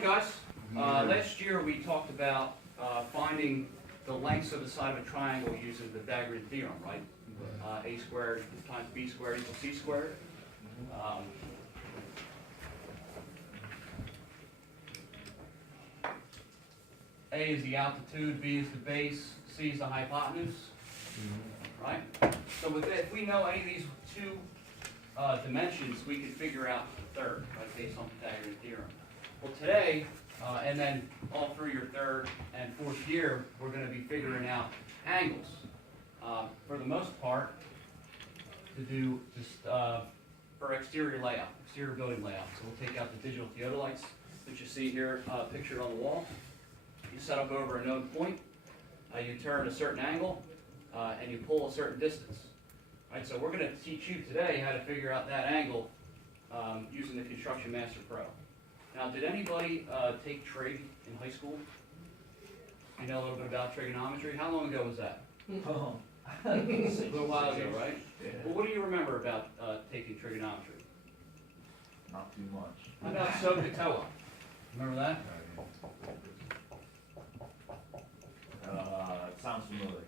morning, guys. Last year we talked about finding the lengths of the side of a triangle using the Pythagorean theorem, right? A squared times b squared equals c squared. A is the altitude, b is the base, c is the hypotenuse, right? So with that, if we know any of these two dimensions, we can figure out the third, right, based on Pythagorean theorem. Well, today, and then all through your third and fourth year, we're going to be figuring out angles. For the most part, to do just for exterior layout, exterior building layout. So we'll take out the digital theodolites that you see here pictured on the wall. You set up over a known point, you turn a certain angle, and you pull a certain distance. Right, so we're going to teach you today how to figure out that angle using the Construction Master Pro. Now, did anybody take trig in high school? You know a little bit about trigonometry? How long ago was that? A little while ago, right? Yeah. Well, what do you remember about taking trigonometry? Not too much. How about SOHCAHTOA? Remember that? It sounds familiar.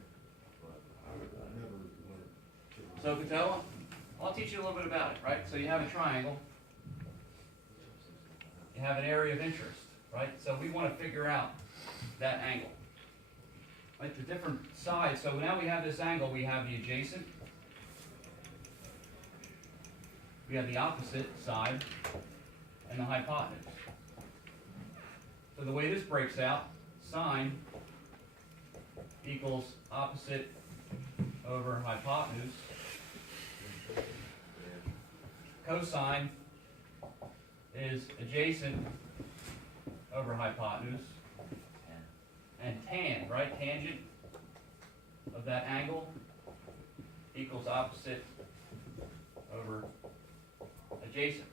SOHCAHTOA? I'll teach you a little bit about it, right? So you have a triangle. You have an area of interest, right? So we want to figure out that angle. Right, the different sides. So now we have this angle. We have the adjacent. We have the opposite side and the hypotenuse. So the way this breaks out, sine equals opposite over hypotenuse. Cosine is adjacent over hypotenuse. And tan, right, tangent of that angle equals opposite over adjacent.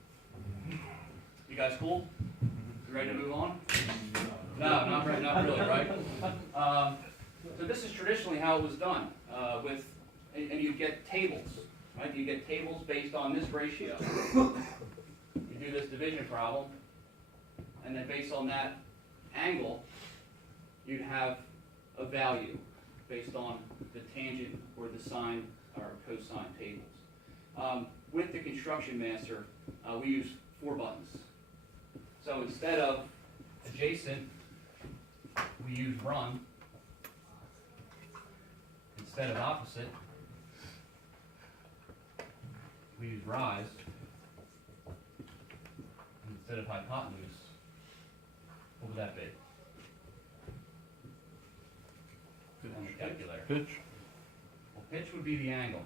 You guys cool? You ready to move on? No, not really, right? So this is traditionally how it was done and you get tables, right? You get tables based on this ratio. You do this division problem, and then based on that angle, you'd have a value based on the tangent or the sine or cosine tables. With the Construction Master, we use 4 buttons. So instead of adjacent, we use run. Instead of opposite, we use rise. Instead of hypotenuse, what would that be? On the calculator. Pitch. Well, pitch would be the angle.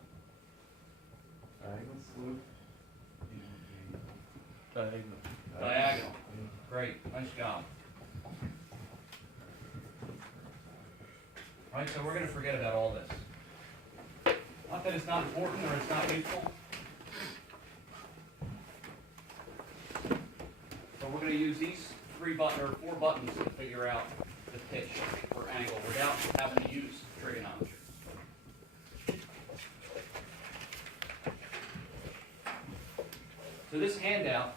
Diagonal. Diagonal. Great, nice job. Right, so we're going to forget about all this. Not that it's not important or it's not useful. So we're going to use these 4 buttons to figure out the pitch or angle without having to use trigonometry. So this handout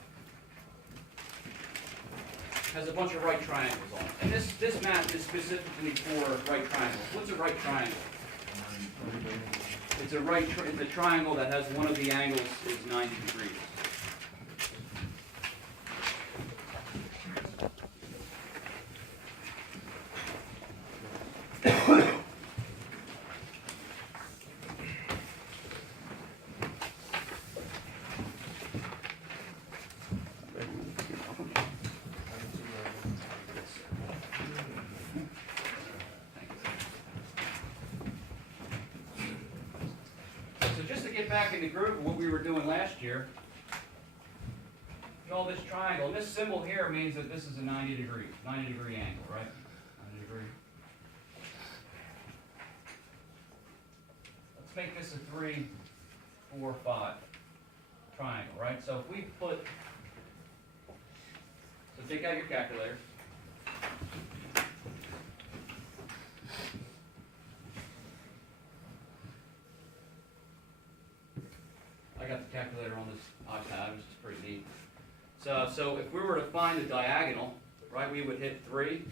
has a bunch of right triangles on it. And this map is specifically for right triangles. What's a right triangle? It's a triangle that has one of the angles is 90 degrees. Back in the groove of what we were doing last year, draw this triangle. And this symbol here means that this is a 90 degree angle, right? 90 degree. Let's make this a 3, 4, 5 triangle, right? So if we take out your calculator. I got the calculator on this iPad, which is pretty neat. So if we were to find the diagonal, right, we would hit 3,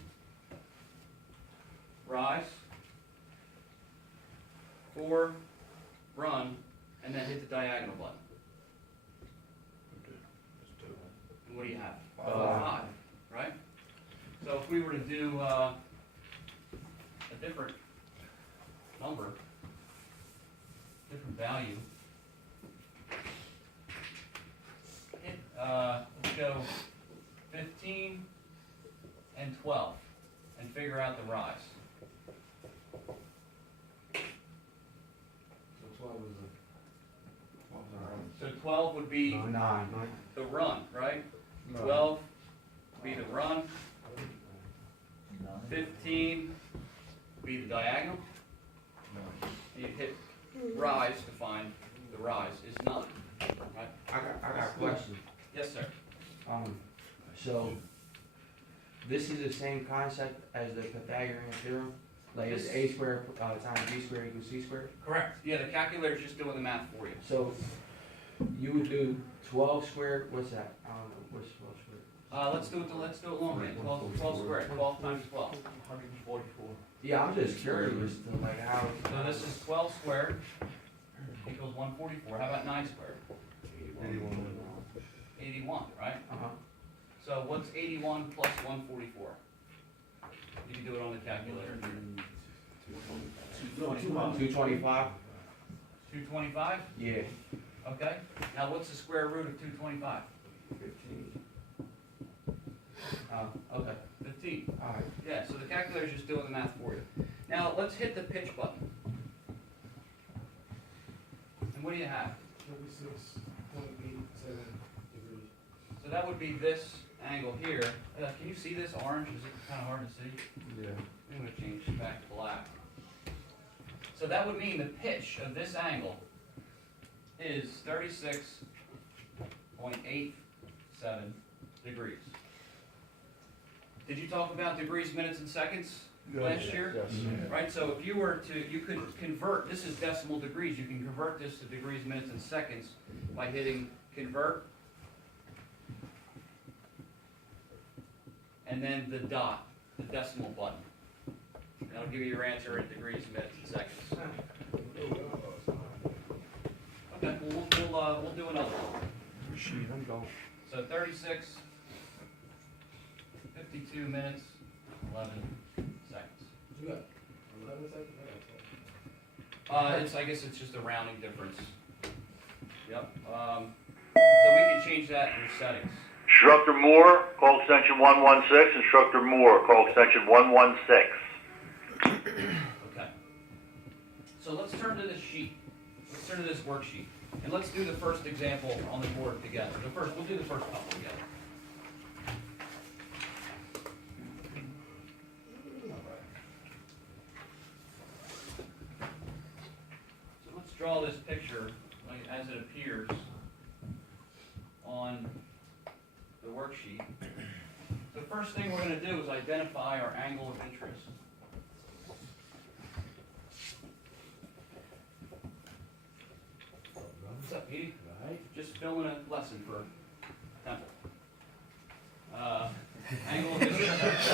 rise, 4, run, and then hit the diagonal button. And what do you have? 5, right? So if we were to do a different number, different value, let's go 15 and 12 and figure out the rise. So 12 would be 9. the run, right? 12 would be the run. 15 would be the diagonal. You hit rise to find the rise is 9. Right? I got a question. Yes, sir. So this is the same concept as the Pythagorean theorem? Like it's This- a squared times b squared equals c squared? Correct. Yeah, the calculator is just doing the math for you. So you would do 12 squared, what's that? I don't know, what's 12 squared? Let's do it long. 12 squared. 12 times 12. 144. Yeah, I'm just curious to like how. So this is 12 squared equals 144. How about 9 squared? 81, right? Uh-huh. So what's 81 plus 144? You can do it on the calculator. 225? 225? Yeah. Okay. Now what's the square root of 225? 15. Okay. 15. Alright. Yeah, so the calculator's just doing the math for you. Now let's hit the pitch button. And what do you have? 26.87 degrees. So that would be this angle here. Can you see this orange? Is it kind of hard to see? Yeah. I'm going to change back to black. So that would mean the pitch of this angle is 36.87 degrees. Did you talk about degrees, minutes, and seconds last year? Yes. Right, so if you were to, you could convert, this is decimal degrees, you can convert this to degrees, minutes, and seconds by hitting convert, and then the dot, the decimal button. That'll give you your answer in degrees, minutes, and seconds. Okay, we'll do another one. I'm going. So 36, 52 minutes, 11 seconds. You got 11 seconds? I got 12. I guess it's just a rounding difference. Yep. So we can change that in settings. Instructor Moore, call extension 116. Instructor Moore, call extension 116. Okay. So let's turn to this sheet. Let's turn to this worksheet. And let's do the first example on the board together. We'll do the first couple together. So let's draw this picture like, as it appears on the worksheet. The first thing we're going to do is identify our angle of interest. What's up, Petey? Just filming a lesson for Temple. Angle of interest.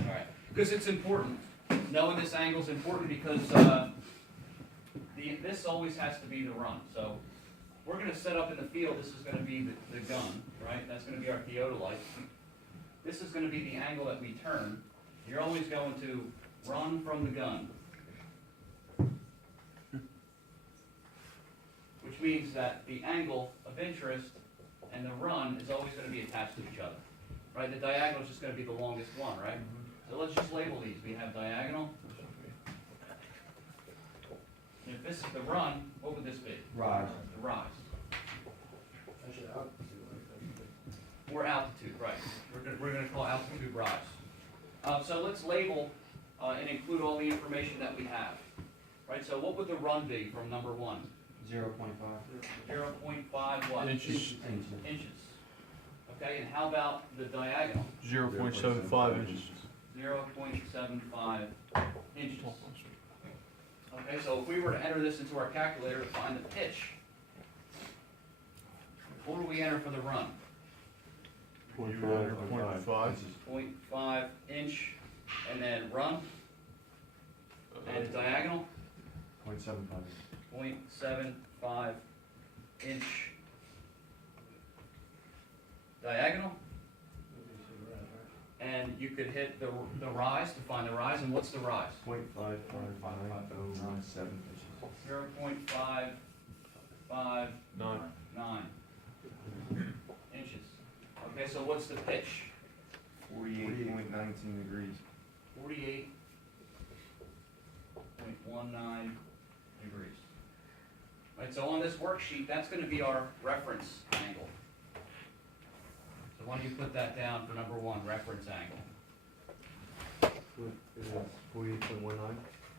Alright, because it's important. Knowing this angle is important because this always has to be the run. So we're going to set up in the field, this is going to be the gun, right? That's going to be our theodolite. This is going to be the angle that we turn. You're always going to run from the gun. Which means that the angle of interest and the run is always going to be attached to each other. Right? The diagonal is just going to be the longest one, right? So let's just label these. We have diagonal. And if this is the run, what would this be? Rise. The rise. Actually, altitude, right? Or altitude, right. We're going to call altitude rise. So let's label and include all the information that we have. Right, so what would the run be from number 1? 0.5. 0.5 what? Inches. Inches. Okay, and how about the diagonal? 0.75 inches. 0.75 inches. Okay, so if we were to enter this into our calculator to find the pitch what do we enter for the run? 0.5, 0.5. 0.5 inch, and then run, and diagonal, 0.75. 0.75 inch diagonal, and you could hit the rise to find the rise, and what's the rise? 0.5597 inches. 0.559 9. inches. Okay, so what's the pitch? 48.19 degrees. 48.19 degrees. Right, so on this worksheet, that's gonna be our reference angle. So why don't you put that down for number one, reference angle? It is 48.19.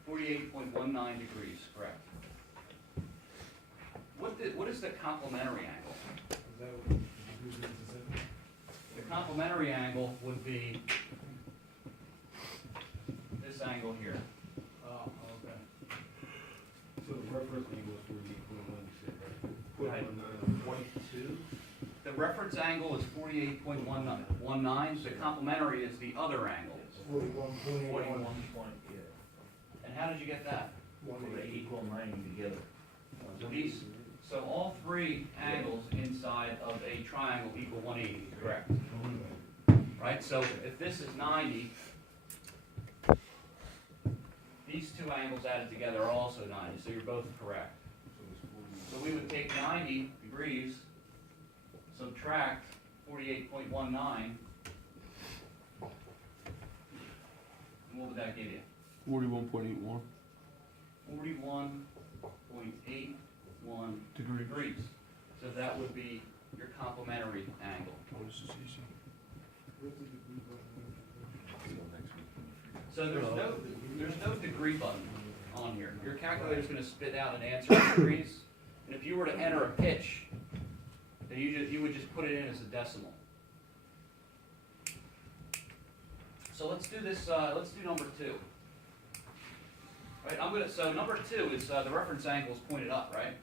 48.19 degrees, correct. What is the complementary angle? Is that what you said? The complementary angle would be this angle here. Oh, okay. So the reference angle is 48.1, you said, right? Right. 22? The reference angle is 48.19, so complementary is the other angle. 41 point, yeah. And how did you get that? So they equal 90 together. So all three angles inside of a triangle equal 180, correct? Right, so if this is 90, these two angles added together are also 90, so you're both correct. So we would take 90 degrees, subtract 48.19, and what would that give you? 41.81 41.81 degrees. degrees. So that would be your complementary angle. Oh, this is easy. So there's no degree button on here. Your calculator's gonna spit out an answer in degrees, and if you were to enter a pitch, then you would just put it in as a decimal. So let's do this, let's do number two. Right, so number two is, the reference angle is pointed up, right?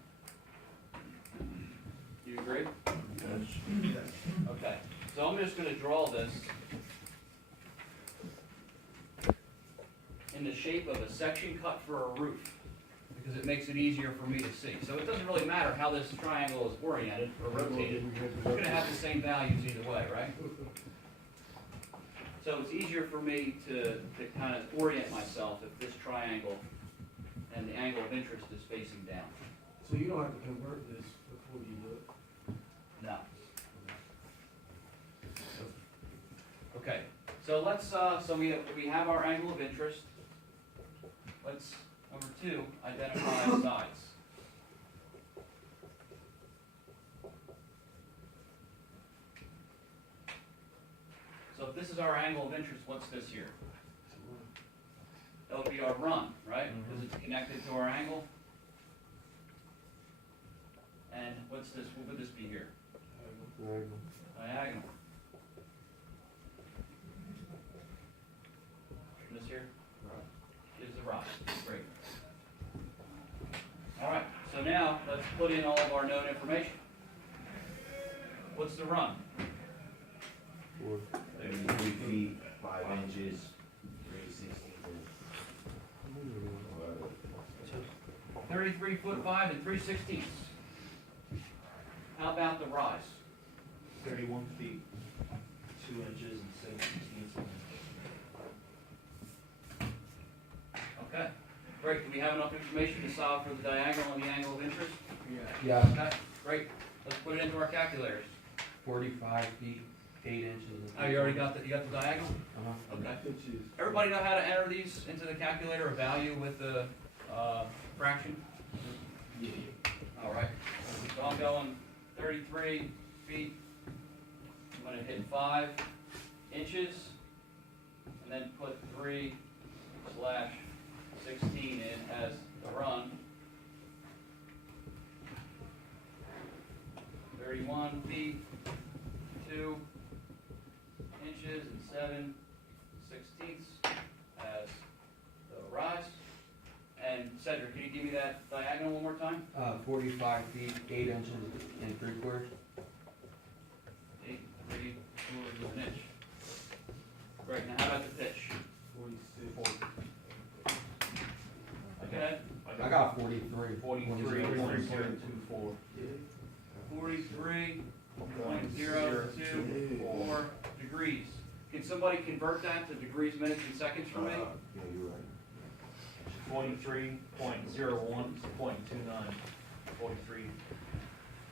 You agree? Yes. Okay, so I'm just gonna draw this in the shape of a section cut for a roof, because it makes it easier for me to see. So it doesn't really matter how this triangle is oriented or rotated, it's gonna have the same values either way, right? So it's easier for me to kind of orient myself if this triangle and the angle of interest is facing down. So you don't have to convert this before you do it? No. Okay, so let's, so we have our angle of interest. Let's, number two, identify sides. So if this is our angle of interest, what's this here? That would be our run, right? Because it's connected to our angle. And what's this, what would this be here? Diagonal. And this here? Is the rise. Great. All right, so now let's put in all of our known information. What's the run? 33 feet, 5 inches, 364. 33 foot 5 and 3/16. How about the rise? 31 feet, 2 inches and 6/16. Okay, great. Do we have enough information to solve for the diagonal and the angle of interest? Yeah, Okay, great. Let's put it into our calculators. 45 feet, 8 inches. Oh, you already got the diagonal? Uh-huh. Okay. Inches. Everybody know how to enter these into the calculator, a value with the fraction? Yeah. All right. So I'm going 33 feet. I'm gonna hit 5 inches, and then put 3/16 in as the run. 31 feet, 2 inches and 7/16 as the rise. And Cedric, can you give me that diagonal one more time? 45 feet, 8 inches and 3/4. with an inch. Great, now how about the pitch? 46. Okay, I got 43. 43.024. 43.024 degrees. Can somebody convert that to degrees, minutes, and seconds for me? Yeah, you're right. 43.01.29.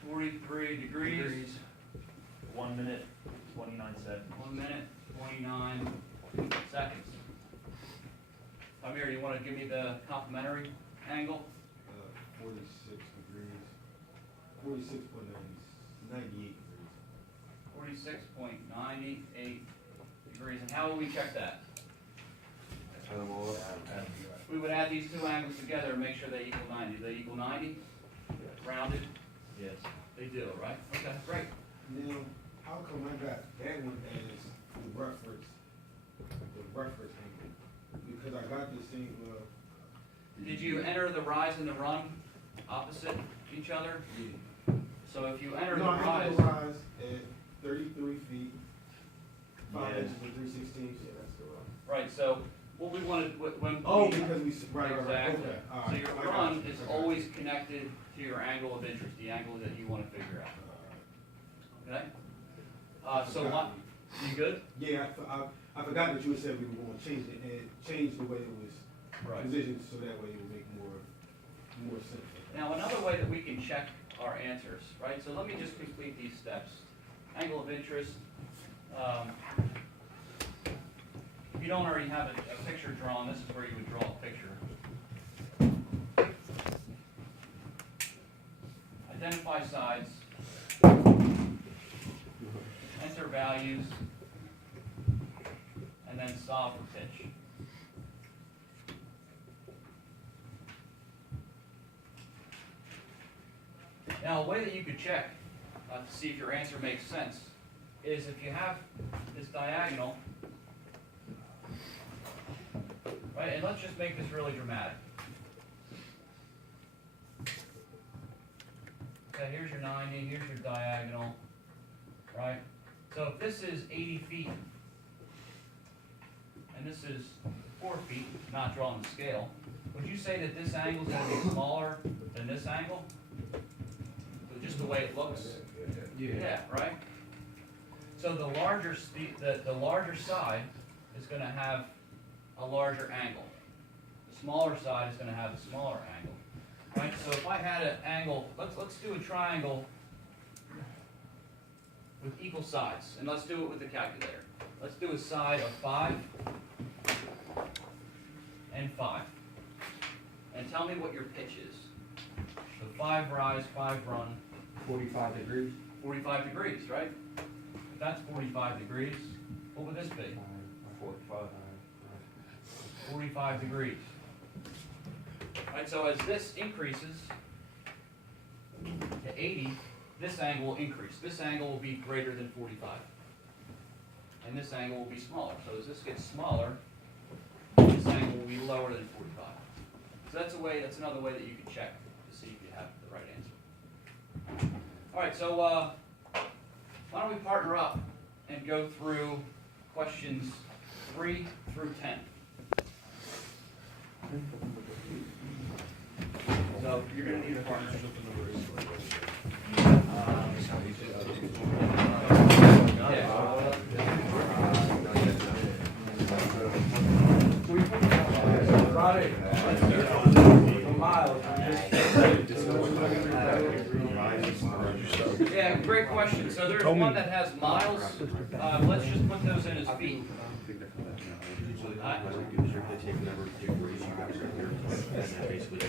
43 degrees, 1 minute, 29 seconds. 1 minute, 29 seconds. Amir, you want to give me the complimentary angle? 46 degrees. 46.98 degrees. 46.98 degrees. And how will we check that? We would add these two angles together and make sure they equal 90. Do they equal 90? Rounded? Yes. They do, right? Okay, great. Now, how come I got that one as the reference angle? Because I got the same, Did you enter the rise and the run opposite each other? yeah. So if you enter the No, I rise, had the rise at 33 feet, 5 Yeah. inches and 3/16. Yeah, that's the rise. right, so what we wanted, when. Oh, we- because we, right, Exactly. okay, all So right. your I got run you. is I got always you. connected to your angle of interest, the angle that you want to figure out, okay? So what, you good? Yeah, I forgot that you had said we were going to change it, and change the way it was positioned, so that way it would make more sense. Now, another way that we can check our answers, right? So let me just complete these steps. Angle of interest, if you don't already have a picture drawn, this is where you would draw a picture. Identify sides, enter values, and then solve for pitch. Now, a way that you could check to see if your answer makes sense is if you have this diagonal, right, and let's just make this really dramatic. Okay, here's your 90, here's your diagonal, right? So if this is 80 feet, and this is 4 feet, not drawing the scale, would you say that this angle is going to be smaller than this angle? Just the way it looks? Yeah, right? So the larger the larger side is going to have a larger angle. The smaller side is going to have a smaller angle. Right? So if I had an angle, let's do a triangle with equal sides, and let's do it with the calculator. Let's do a side of 5 and 5. And tell me what your pitch is. So 5 rise, 5 run. 45 degrees. 45 degrees, right? If that's 45 degrees, what would this be? 45 degrees. Right, so as this increases to 80, this angle will increase. This angle will be greater than 45. And this angle will be smaller. So as this gets smaller, this angle will be lower than 45. So that's another way that you can check to see if you have the right answer. All right, so why don't we partner up and go through questions 3 through 10. So you're going to need a partner. Yeah, great question. So there's one that has miles. Let's just put those in as feet.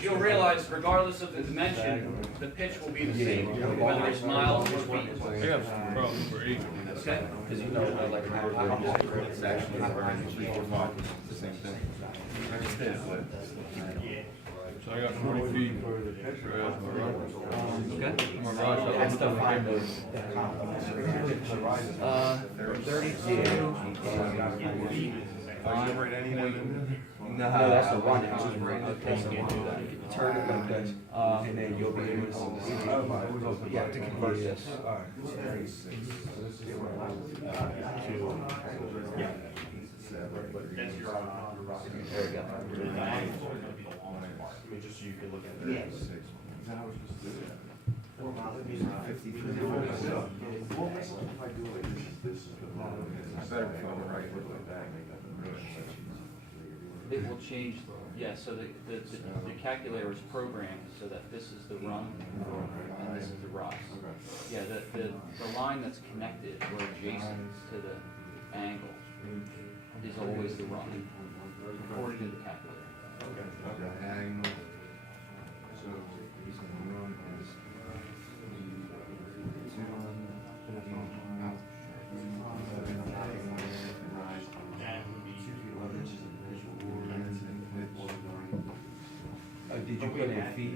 You'll realize, regardless of the dimension, the pitch will be the same, whether it's miles or feet. I got some problems for 8. Okay? Because you know, like, it's actually the same thing. So I got 40 feet for my run. Okay. My garage, That's the fine. 32. No, that's the one. Okay, so turn it like this, and then you'll be able to see. Yeah, to convert this. That's your, There we go. just so you can look at it. It will change, yeah, so the calculator is programmed so that this is the run and this is the rise. Yeah, the line that's connected or adjacent to the angle is always the run, according to the calculator. Did you put in feet?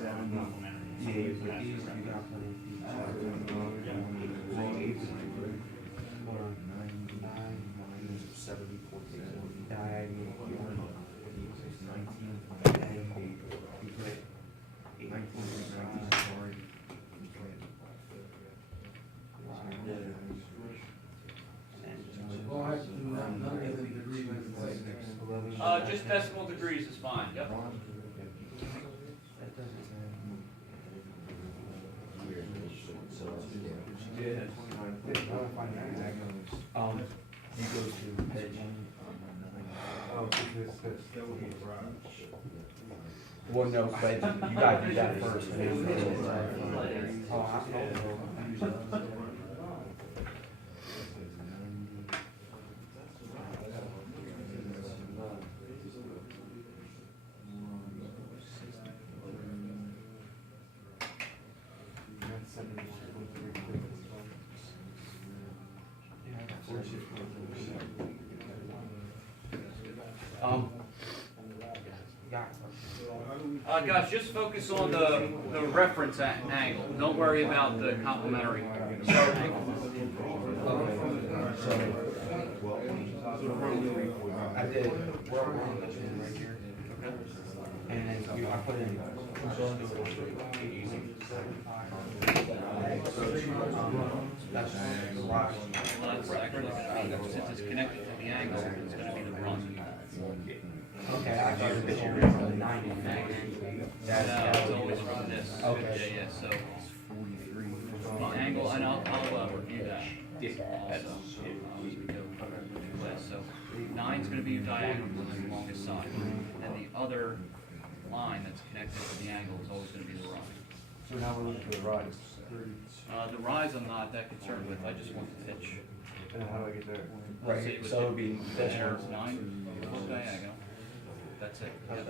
Yeah, you put these, you got put in feet. Just decimal degrees is fine, yep. You go to page. Well, no, but you gotta do that first. Guys, just focus on the reference angle. Don't worry about the complementary angle. I did work on this one right here. And then I put in. That's the rise. Well, that's actually, since it's connected to the angle, it's gonna be the run. Okay, I thought it was always 90. It's always from this. Okay. Yeah, so. The angle, and I'll review that. As we go through class. So 9's gonna be your diagonal on the longest side. And the other line that's connected to the angle is always gonna be the run. So now we're looking for the rise. The rise I'm not that concerned with, I just want the pitch. And then how do I get there? Let's see Right, what so it would be this there, here. it's 9, full diagonal. That's it. Yep.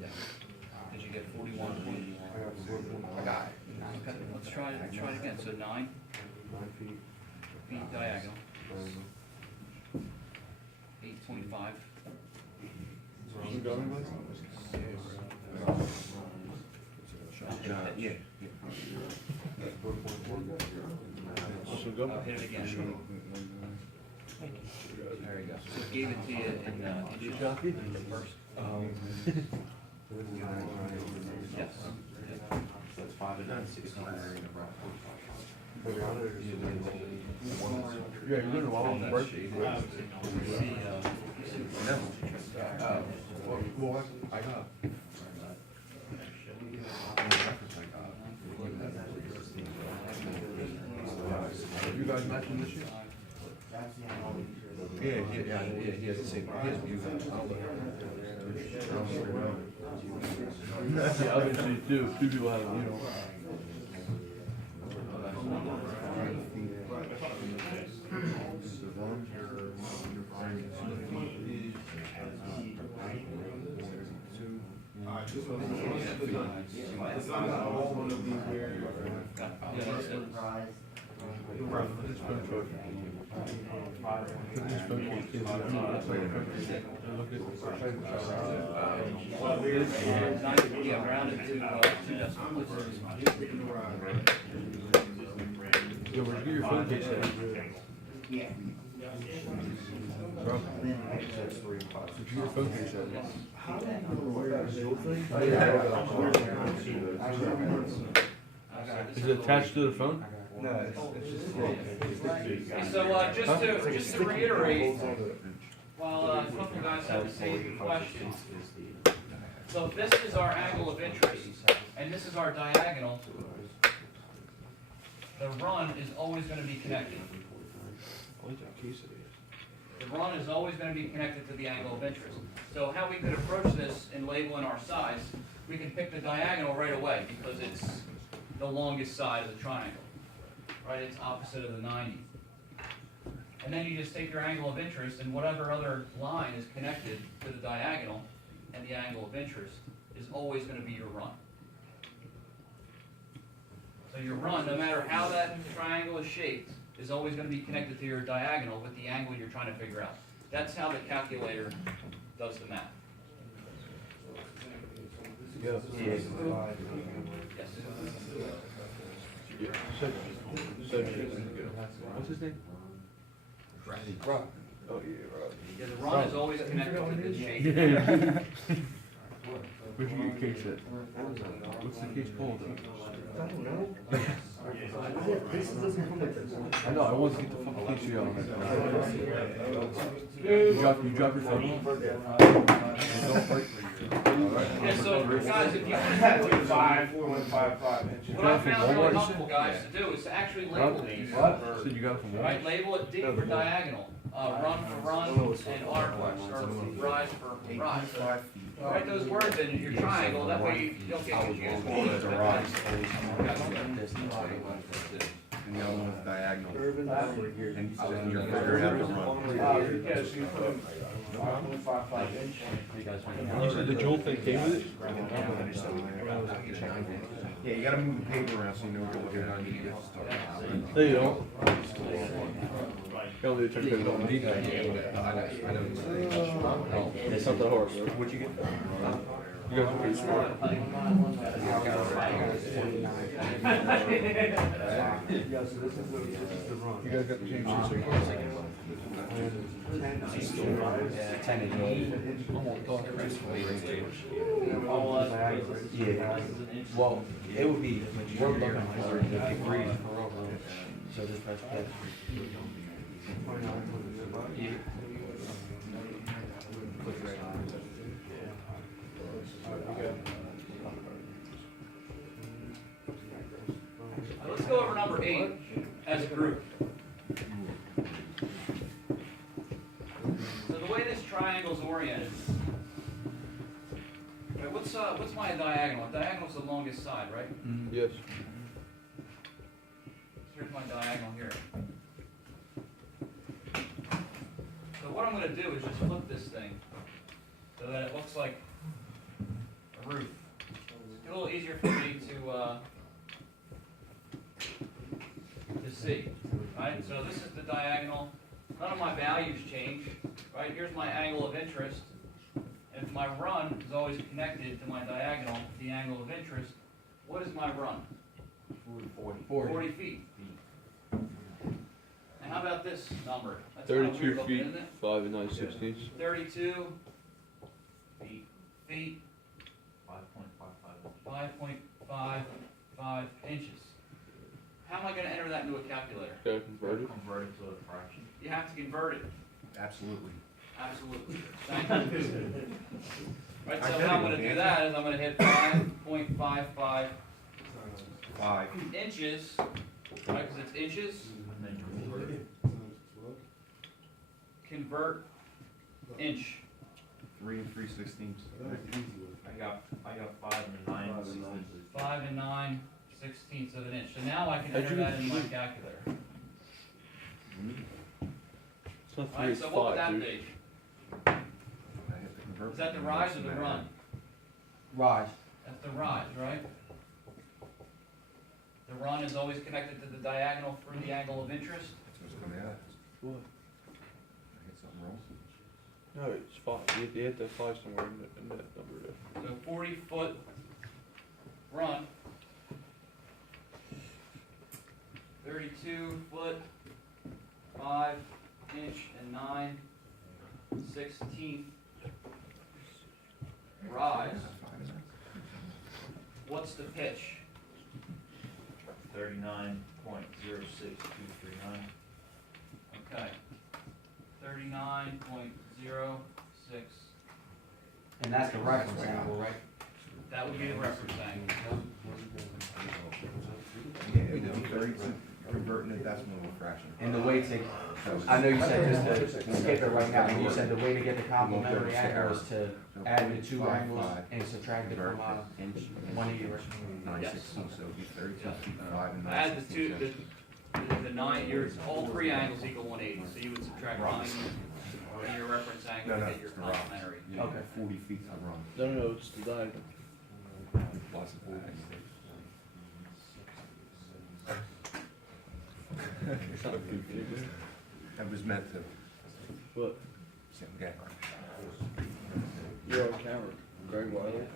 Yeah. Did you get 41 point? I got it. Okay, let's try it again. So 9 feet diagonal. 8.5. Yeah. Hit it again. There you go. So it gave it to you in the first. Yes. That's 5 and 9, 16. Yeah, you're gonna want to break it. Well, I got. You guys matching this year? Yeah, he has the same, he has views. Yeah, obviously, two people have, you know. As long as all one of these where. Yeah, rounded to 2 decimal places. Yeah, we'll get your phone case set. Bro. Did you get your phone case set? Is it attached to the phone? No, it's just. So, just to reiterate, while a couple guys have the same questions. So if this is our angle of interest, and this is our diagonal, the run is always gonna be connected. The run is always gonna be connected to the angle of interest. So how we could approach this in labeling our sides, we can pick the diagonal right away, because it's the longest side of the triangle. Right, it's opposite of the 90. And then you just take your angle of interest, and whatever other line is connected to the diagonal and the angle of interest is always going to be your run. So your run, no matter how that triangle is shaped, is always going to be connected to your diagonal with the angle you're trying to figure out. That's how the calculator does the math. Yes. What's his name? Oh, yeah, Yeah, the run is always connected to the shape. Where'd you get your case at? What's the case called? I don't know. This doesn't come with this. I know, I want to get the fucking case you out. You drop your phone? Yeah, so guys, if you what I found really helpful, guys, to do is to actually label these. Said you got it from Right, Walmart? label it D for diagonal, run for run, and R for, or rise for rise. So write those words in your triangle, that way you don't get confused. And the other one's diagonal. And you're figuring out the run. You said the jewel thing came with it? Yeah, you gotta move the paper around so you know what you're looking at. No, you don't. You don't need to turn it on. It's not that hard, bro. What'd you get? You got the piece for it? You guys got the change. Well, it would be, we're looking for the degrees per over. So this press that. Let's go over number 8 as a group. So the way this triangle is oriented, right, what's my diagonal? A diagonal is the longest side, right? Yes. Here's my diagonal here. So what I'm going to do is just flip this thing so that it looks like a roof. It's a little easier for me to see. Right? So this is the diagonal. None of my values change. Right? Here's my angle of interest. If my run is always connected to my diagonal, the angle of interest, what is my run? 40 feet. And how about this number? That's kind of 32 weird looking, feet, isn't it? 5 and 9/16. 32 feet, 5.55. 5.55 inches. How am I going to enter that into a calculator? Got converted? Convert it to a fraction. You have to convert it. Absolutely. Absolutely. Thank you. Right, so how I'm going to do that is I'm going to hit 5.55 5. inches, right, because it's inches. Convert inch. 3 3/16. I got 5 and 9/16. 5 and 9/16 of an inch. So now I can enter that in my calculator. It's not 3, Right, it's so what would 5, that dude. be? Is that the rise or the run? Rise. That's the rise, right? The run is always connected to the diagonal through the angle of interest. That's what's coming out. What? I hit something wrong. No, it's 5. You hit that 5 somewhere in that number there. So 40-foot run. 32-foot, 5-inch and 9/16 rise what's the pitch? 39.06239. Okay. 39.06. And that's the reference angle, right? That would be the reference angle. Yeah, it would be 32, converting a decimal fraction. And the way to, I know you said just to skip it right now, but you said the way to get the complementary angle is to add the two angles and subtract it from, 180. 916, so it'd be 32 feet 5 and Add the 916. two, the 9, all three angles equal 180, so you would subtract 9 from your reference angle No, to no, get your it's the rock. complementary. Yeah, Okay. 40 feet to run. No, it's the diagonal. Plus 40. That was meant to, What? okay. You're on camera. Greg Wiley.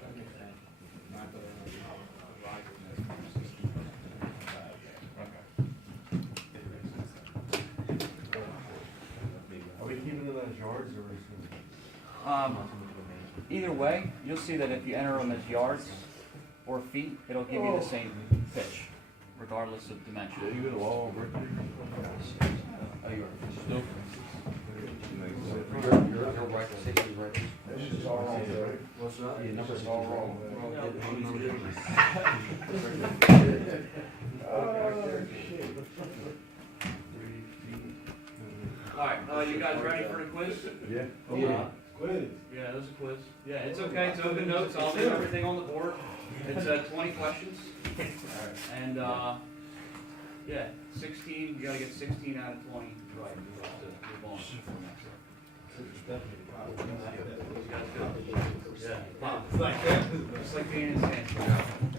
Are we keeping it as yards or? Either way, you'll see that if you enter them as yards or feet, it'll give you the same pitch, regardless of dimension. You get a wall, Oh, you're Still. You're right, 60 right. This is all wrong, right? What's that? Yeah, numbers all wrong. Alright, you guys ready for the quiz? Yeah. Yeah. Quiz. Yeah, there's a quiz. Yeah, it's okay, it's open notes, I'll leave everything on the board. It's 20 questions. And, yeah, 16, you gotta get 16 out of 20 right to move on. You guys good? Yeah. It's like that. Just like being in Sanford.